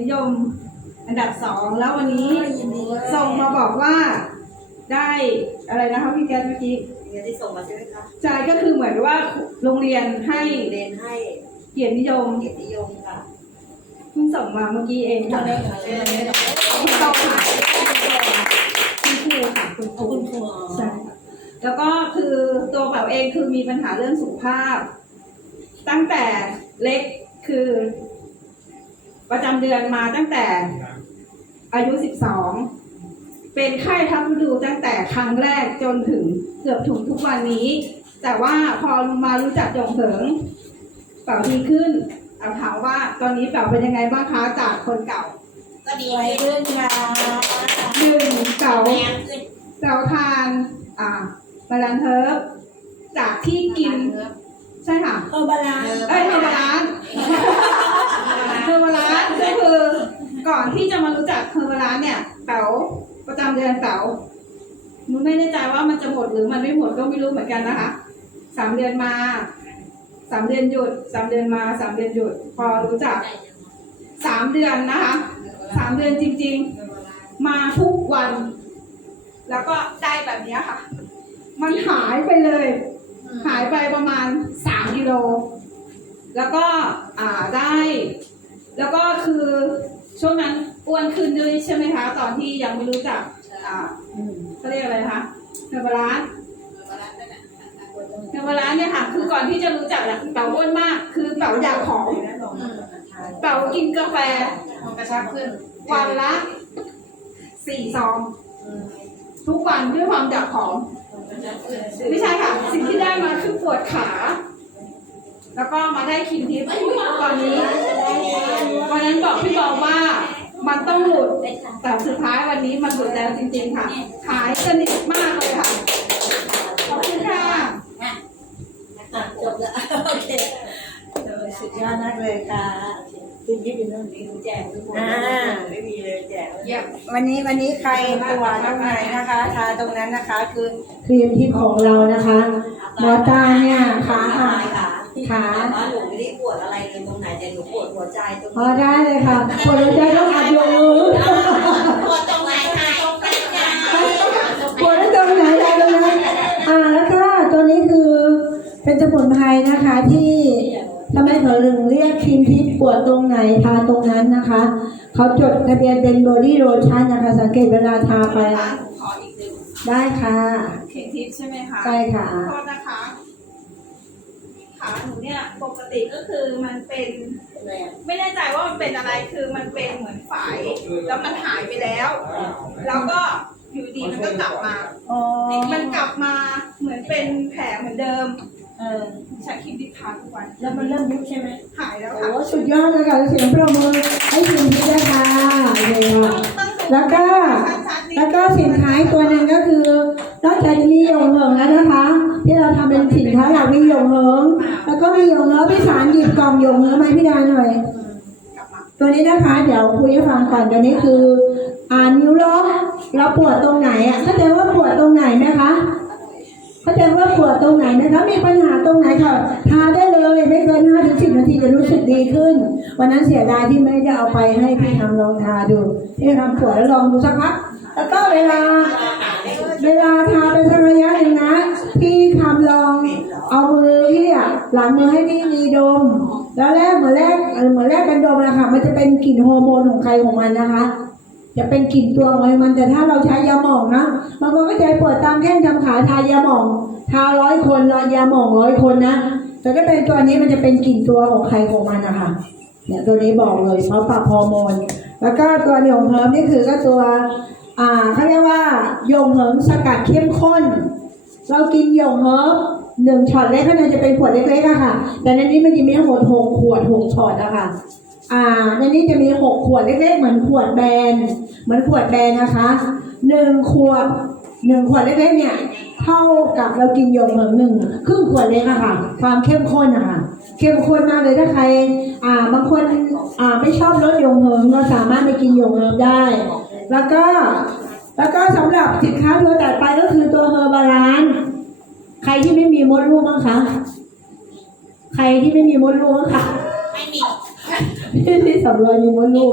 นิยมอันดับสองแล้ววันนี้ส่งมาบอกว่าได้อะไรนะคะพี่แก๊สเมื่อกี้เงินที่ส่งมาใช่ไหมคะใช่ก็คือเหมือนว่าโรงเรียนให้เรียนให้เกียรตินิยมเกียรตินิยมค่ะเพิ่งส่งมาเมื่อกี้เองค่ะคุณครูค่ะคุณครูค่ะคุณครูคุณครูใช่ค่ะแล้วก็คือตัวเป๋าเองคือมีปัญหาเรื่องสุขภาพ ตั้งแต่เล็กคือ ประจำเดือนมาตั้งแต่อายุสิบสองเป็นไข้ทับฤดูตั้งแต่ครั้งแรกจนถึงเกือบถึงทุกวันนี้ แต่ว่าพอมารู้จักจงเสริงเป๋าดีขึ้นเอาถามว่าตอนนี้เป๋าเป็นยังไงบ้างคะจากคนเก่าก็ดีขึ้นค่ะหนึ่งเก๋าแรงขึ้นเก๋าทานอ่าบาลานเทิร์ฟจากที่กิน ใช่ค่ะเออบาลานเอ้ยเทอร์บาลานซ์เทอร์บาลานซ์ก็คือ ก่อนที่จะมารู้จักเทอร์บาลานเนี่ยเต๋าประจำเดือนเต๋าหนูไม่แน่ใจว่ามันจะหมดหรือมันไม่หมดก็ไม่รู้เหมือนกันนะคะสามเดือนมาสามเดือนหยุดสามเดือนมาสามเดือนหยุด พอรู้จักสามเดือนนะคะสามเดือนจริง ๆ มาทุกวัน แล้วก็ได้แบบนี้ค่ะ มันหายไปเลย หายไปประมาณสามกิโล แล้วก็อ่าได้ แล้วก็คือ ช่วงนั้นอ้วนขึ้นด้วยใช่ไหมคะ ตอนที่ยังไม่รู้จักอ่าเขาเรียกอะไรนะคะเทอร์บาลานซ์เทอร์บาลานซ์เนี่ยค่ะ คือก่อนที่จะรู้จักอะเต๋าอ้วนมาก คือเต๋าอยากของเต๋ากินกาแฟมันกระชับขึ้น วันละสี่ซองทุกวันด้วยความอยากของไม่ใช่ค่ะ สิ่งที่ได้มาคือปวดขา แล้วก็มาได้คิมทิพย์ตอนนี้วั นนั้นบอกพี่บอกว่ามันต้องหลุดแต่สุดท้ายวันนี้มันหลุดแล้วจริง ๆ ค่ะ หายสนิทมากเลยค่ะ ขอบคุณค่ะจบแล้วโอเคสุดยอดมากเลยค่ะคุณยิบเป็นเรื่องนี้แจกทุกคนไม่มีเลยแจกเยี่ยมวันนี้วันนี้ใครปวดตรงไหนนะคะทาตรงนั้นนะคะ คือครีมทิพย์ของเรานะคะหมอตาเนี่ยขาหัก ค่ะขาแต่ว่าหนูไม่ได้ปวดอะไรเลยตรงไหนแต่หนูปวดหัวใจตรงพอได้เลยค่ะปวดหัวใจต้องอัดลงมือปวดตรงไหนคะตรงไหนจ้าปวดตรงไหนได้ตรงนั้นอ่าแล้วก็ตัวนี้คือเป็นสมุนไพรนะคะที่ทำไมเขาถึงเรียกครีมทิพย์ปวดตรงไหนทาตรงนั้นนะคะ เขาจดทะเบียนเป็นบอดี้โลชั่นนะคะ สังเกตเวลาทาไปร้านขออีกหนึ่งได้ค่ะเข็มทิพย์ใช่ไหมคะ ใช่ค่ะ โทษนะคะ ขาหนูเนี่ยปกติก็คือมันเป็นไม่แน่ใจว่ามันเป็นอะไรคือมันเป็นเหมือนฝายแล้วมันหายไปแล้ว แล้วก็อยู่ดีมันก็กลับมาอ๋อมันกลับมาเหมือนเป็นแผลเหมือนเดิมเออใช้ครีมดิบทาทุกวันแล้วมันเริ่มยุบใช่ไหมหายแล้วโอ้ค่ะสุดยอดเลยค่ะเสียงปรบมือให้ทีมที่ได้ค่ะเลยค่ะต้องแล้วก็ชัดๆนิดแล้วก็สินค้าอีกตัวหนึ่งก็คือนอกจากจะมีหยงเหิงแล้วนะคะ ที่เราทำเป็นสินค้าหลักมีหยงเหิงแล้วก็มีหยงเหิงพี่สารหยิบกล่องหยงเหิงมาให้พี่ดาหน่อย ตัวนี้นะคะ เดี๋ยวคุยให้ฟังก่อนตัวนี้คือ อ่านิ้วล็อกเราปวดตรงไหนอะเข้าใจว่าปวดตรงไหนไหมคะเข้าใจว่าปวดตรงไหนไหมคะมีปัญหาตรงไหนค่ะทาได้เลยไม่เกินห้าถึงสิบนาทีจะรู้สึกดีขึ้น วันนั้นเสียดายที่ไม่ได้เอาไปให้พี่ทำลองทาดูพี่ทำปวดแล้วลองดูสักพักแล้วก็เวลา เวลาทาไปสักระยะหนึ่งนะพี่ ทำลองเอามือพี่อะหลังมือให้พี่มีดม แล้วแรกเหมือนแรกเหมือนแรกกันดมนะคะมันจะเป็นกลิ่นฮอร์โมนของใครของมันนะคะ จะเป็นกลิ่นตัวของมันแต่ถ้าเราใช้ยาหม่องนะบางคนก็ใจปวดตามแข้งตามขาทายาหม่อง ทาร้อยคนรอยาหม่องร้อยคนนะแต่ถ้าเป็นตัวนี้มันจะเป็นกลิ่นตัวของใครของมันนะคะเนี่ยตัวนี้บอกเลยเพราะปรับฮอร์โมน แล้วก็ตัวหยงเฮิร์มนี่คือก็ตัว อ่าเขาเรียกว่าหยงเหิงสกัดเข้มข้น เรากินหยงเหิงหนึ่งช็อตเล็กข้างในจะเป็นขวดเล็กๆอะค่ะ แต่ในนี้มันจะมีทั้งหมดหกขวดหกช็อตอะค่ะ อ่า ในนี้จะมีหกขวดเล็กๆ เหมือนขวดแบนเหมือนขวดแบนนะคะหนึ่งขวดหนึ่งขวดเล็กๆเนี่ย เท่ากับเรากินหยงเหิงหนึ่งครึ่งขวดเล็กอะค่ะ ความเข้มข้นอะค่ะ เข้มข้นมากเลยถ้าใคร อ่าบางคนอ่าไม่ชอบรสหยงเหิงก็สามารถไปกินหยงเหิงได้ แล้วก็ แล้วก็สำหรับสินค้าตัวต่อไปก็คือตัวเฮอร์บาลานใครที่ไม่มีมดลูกบ้างคะ ใครที่ไม่มีมดลูกบ้างคะไม่มีพี่ที่สำรวจมีมดลูก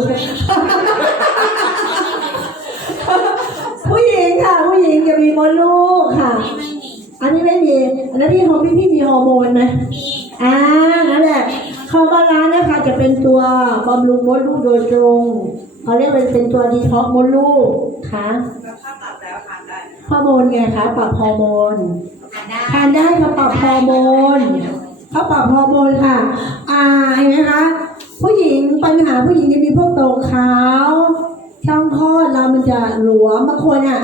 ผู้หญิงค่ะ ผู้หญิงจะมีมดลูกค่ะ อันนี้ไม่มี อันนั้นพี่ฮอร์พี่พี่มีฮอร์โมนไหมอ่านั่นแหละคอมาล้านนะคะจะเป็นตัวบำรุงมดลูกโดยตรง เขาเรียกว่าเป็นตัวดีท็อกมดลูกค่ะแล้วถ้าตัดแล้วทานได้ฮอร์โมนไงคะปรับฮอร์โมนทานได้ทานได้เขาปรับฮอร์โมนเขาปรับฮอร์โมนค่ะ อ่าเห็นไหมคะผู้หญิงปัญหาผู้หญิงจะมีพวกตขาวช่องคลอดเรามันจะหลวมบางคนอะ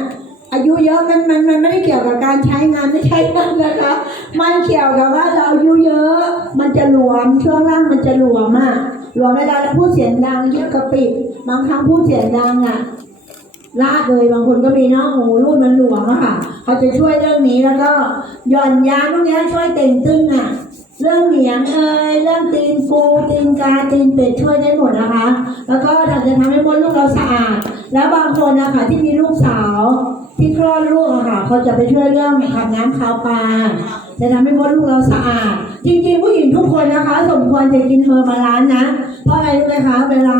อายุเยอะมันมันมันไม่ได้เกี่ยวกับการใช้งานไม่ใช่นั่นนะคะ มันเกี่ยวกับว่าเราอายุเยอะ มันจะหลวมช่วงล่างมันจะหลวมอะ หลวมเวลาเราพูดเสียงดังยึดกระปิดบางครั้งพูดเสียงดังอะลาดเลยบางคนก็มีเนาะหูรูดมันหลวมอะค่ะเขาจะช่วยเรื่องนี้แล้วก็หย่อนยานพวกนี้ช่วยเต่งตึงอะเรื่องเหนียงเอ่ยเรื่องตีนปูตีนกาตีนเป็ดช่วยได้หมดนะคะ แล้วก็จะทำให้มดลูกเราสะอาด แล้วบางคนนะคะที่มีลูกสาวที่คลอดลูกอะค่ะเขาจะไปช่วยเรื่องขับน้ำขาวปลาจะทำให้มดลูกเราสะอาด จริง คนนะคะ สมควรจะกินเฮอร์บาลานนะ เพราะอะไรรู้ไหมคะ เวลา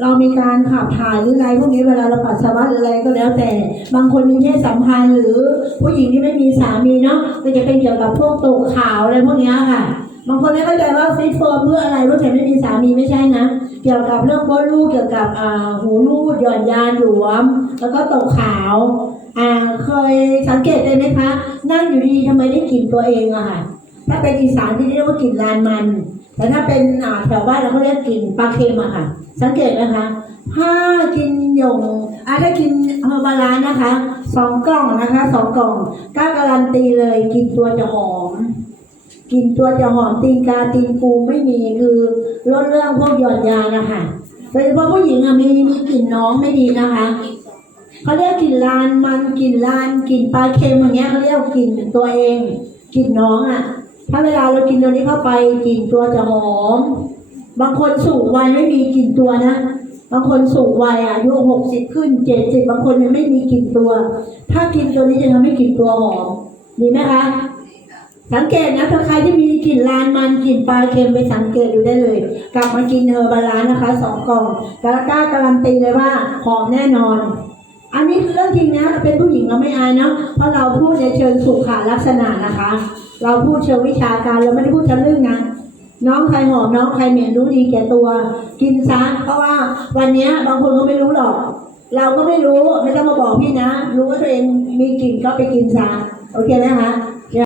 เรามีการขับถ่ายหรืออะไรพวกนี้เวลาเราปัสสาวะหรืออะไรก็แล้วแต่ บางคนมีเพศสัมพันธ์หรือผู้หญิงที่ไม่มีสามีเนาะก็จะเป็นเกี่ยวกับพวกตกขาวอะไรพวกนี้ค่ะบางคนไม่เข้าใจว่าฟิตเฟิร์มเพื่ออะไรรู้แต่ไม่มีสามีไม่ใช่นะ เกี่ยวกับเรื่องมดลูกเกี่ยวกับหูรูดหย่อนยานหลวม แล้วก็ตกขาวอ่าเคยสังเกตได้ไหมคะ นั่งอยู่ดีทำไมได้กลิ่นตัวเองอะค่ะ ถ้าเป็นอีสานที่เรียกว่ากลิ่นลานมัน แต่ถ้าเป็นแถวบ้านเราก็เรียกกลิ่นปลาเค็มอะค่ะ สังเกตไหมคะถ้ากินหยงอาถ้ากินเฮอร์บาลานนะคะ สองกล่องนะคะสองกล่องก้าการันตีเลย กินตัวจะหอม กินตัวจะหอมตีนกาตีนปูไม่มีคือลดเรื่องพวกหยอดยานะคะโดยเฉพาะผู้หญิงอะมีมีกลิ่นน้องไม่ดีนะคะเขาเรียกกลิ่นลานมันกลิ่นลานกลิ่นปลาเค็มอย่างเงี้ยเขาเรียกกลิ่นตัวเองกลิ่นน้องอะ ถ้าเวลาเรากินตัวนี้เข้าไปกลิ่นตัวจะหอม บางคนสูงวัยไม่มีกลิ่นตัวนะ บางคนสูงวัยอายุหกสิบขึ้นเจ็ดสิบบางคนยังไม่มีกลิ่นตัว ถ้ากินตัวนี้จะทำให้กลิ่นตัวหอมดีไหมคะ สังเกตนะถ้าใครที่มีกลิ่นลานมันกลิ่นปลาเค็มไปสังเกตดูได้เลย กลับมากินเฮอร์บาลานนะคะสองกล่องกล้าก้าการันตีเลยว่าหอมแน่นอนอันนี้คือเรื่องจริงนะ เป็นผู้หญิงเราไม่อายเนาะ เพราะเราพูดในเชิงสุขาลักษณะนะคะ เราพูดเชิงวิชาการเราไม่ได้พูดทะลึ่งนะน้องใครหอมน้องใครเหม็นรู้ดีแก่ตัวกินซะเพราะว่าวันนี้บางคนก็ไม่รู้หรอก เราก็ไม่รู้ไม่ต้องมาบอกพี่นะ รู้ว่าตัวเองมีกลิ่นก็ไปกินซะโอเคไหมคะ